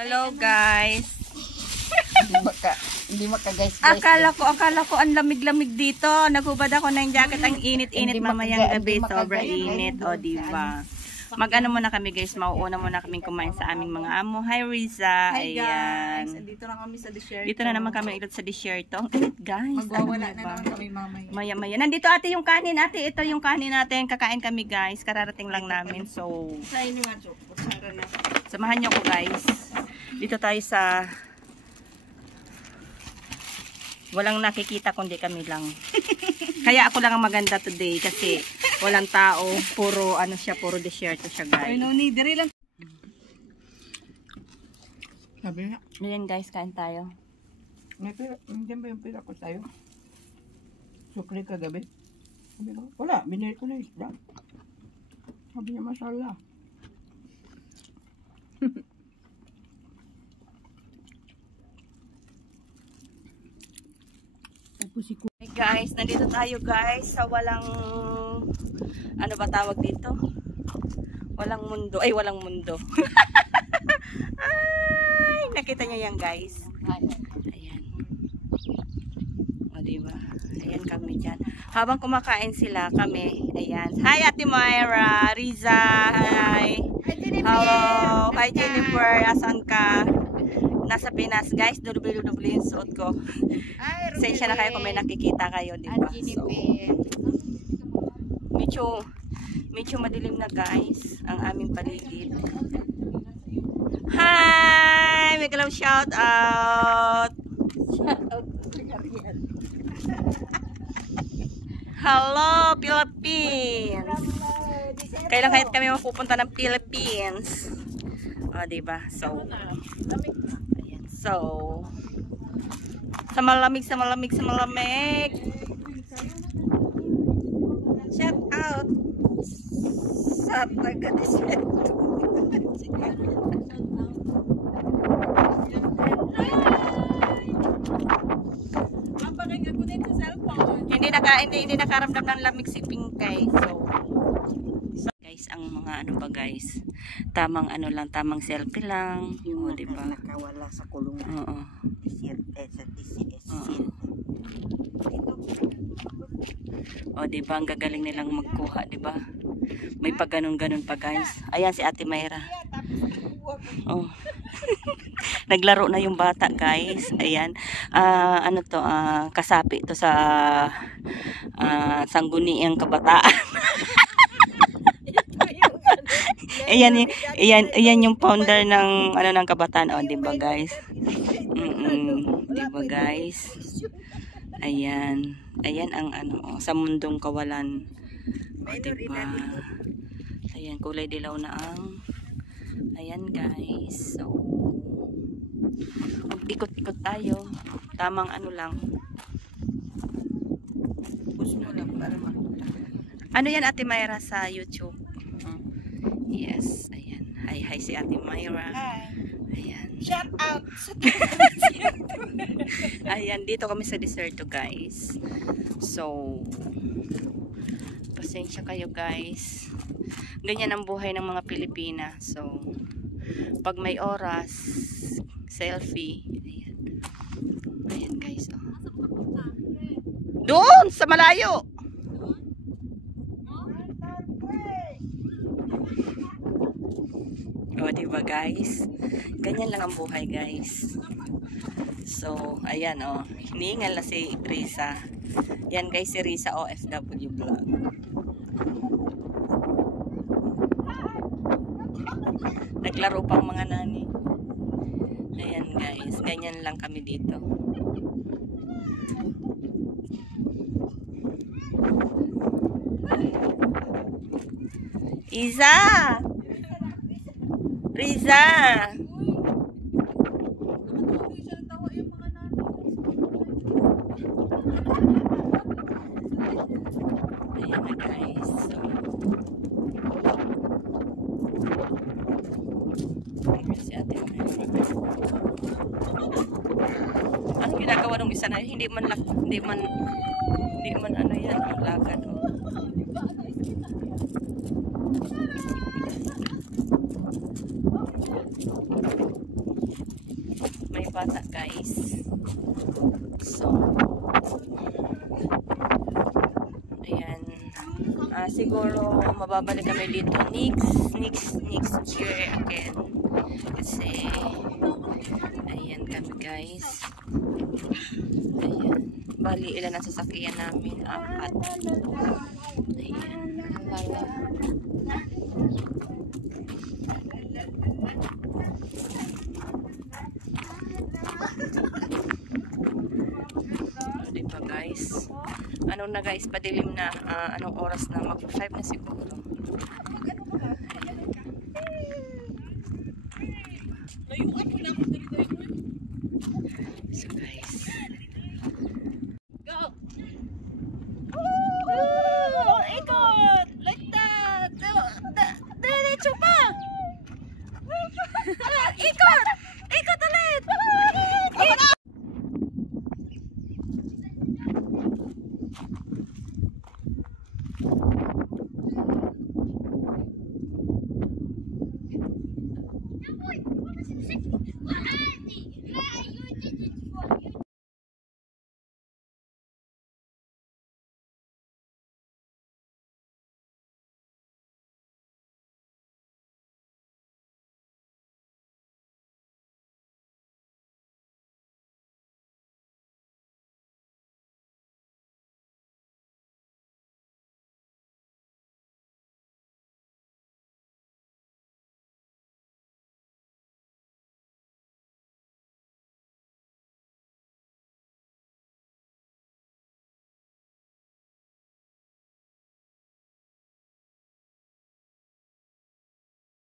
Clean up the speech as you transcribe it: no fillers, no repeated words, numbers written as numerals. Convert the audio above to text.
Hello guys. Hindi maka guys. Akala ko ang lamig-lamig dito. Naghubad ako ng jacket, ang init-init mamayang gabi, sobrang init, o diba? Mag-ano muna kami guys, mauuna muna kaming kumain sa aming mga amo. Hi Riza. Hi guys. Dito na kami sa desierto. Dito na naman kami ilot sa desierto. Ang init guys. Magwawala na naman kami mamaya. Maya-maya. Nandito ate yung kanin ate. Ito yung kanin natin. Kakain kami guys. Kararating lang namin. So, samahan niyo ko guys. Dito tayo sa walang nakikita kundi kami lang. Kaya ako lang ang maganda today kasi walang tao, puro ano siya, puro desierto siya guys. No need, dire lang. Sabi na. Ayan guys, kain tayo. May pira, hindi ba yung pira ko tayo? Sukli kagabi. Sabi ko, wala, binili ko na isda. Sabi niya, mashallah. Hey guys, nandito tayo guys sa walang, ano ba tawag dito? Walang mundo, ay walang mundo. Ay, nakita niyo yan guys. Ayan. O diba? Ayan kami dyan. Habang kumakain sila kami, ayan. Hi Ate Myra, Riza, hi. Hello, hi Jennifer, asan ka? Nasa Pinas guys, dulubli-dulubli yung suot ko. Sensya na kayo kung may nakikita kayo, di ba? So, medyo madilim na guys ang aming paligid. Hi! May galaw shout out! Hello, Philippines! Kailan kahit kami mapupunta ng Philippines? O, diba? So, ayan. So, sa malamig. Shout out sa taga-desierto. Hindi nakaramdam ng lamig si Pinkay. So guys, ang mga ano ba guys, tamang ano lang, tamang selfie lang. Yung diba? nakawala sa kulungan. Oo. O diba, ang gagaling nilang magkuha, diba? May pag ganon pa guys. Ayan si Ate Myra. Oh. Naglaro na yung bata guys. Ayan. Ano to, kasapi to sa sangguniang kabataan. Ayan yung founder ng ano ng kabataan, oh, 'di ba guys? 'Di ba guys? Ayan ang ano, oh, sa mundong kawalan. Oh, 'di ba? Ayan, kulay dilaw na ang. Ayan guys. So, mag-ikot-ikot tayo. Tamang ano lang. Push mo lang para makita. Ano yan Ate Myra sa YouTube? Yes, ayan. Hi si Ate Myra. Hi. Ayan. Shout out. Ayan, dito kami sa desierto guys. So, pasensya kayo guys. Ganyan ang buhay ng mga Pilipina. So, pag may oras, selfie. Ayan guys. Oh. Doon! Sa malayo! O, diba guys? Ganyan lang ang buhay guys. So, ayan o. Hinihingal na si Riza. Yan guys, si Riza OFW vlog. Naglaro pang mga nani. Ayan guys, ganyan lang kami dito. Iza! Riza! Ayan na guys. Si Ate Myra. Ang ginagawa ng isa na hindi man ano yan, ang lakad. Oh. bata guys. So, ayan. Siguro mababalik kami dito next year again. Kasi, ayan kami guys. Ayan. Bali, ilan ang sasakyan namin? 4. Ayan. Diba guys? Ano na guys, padilim na. Anong oras na? Mag-5 na siguro. So guys. Go! Ikot! Like that! Diretso pa! Ikot! Ikot ulit! Ikot!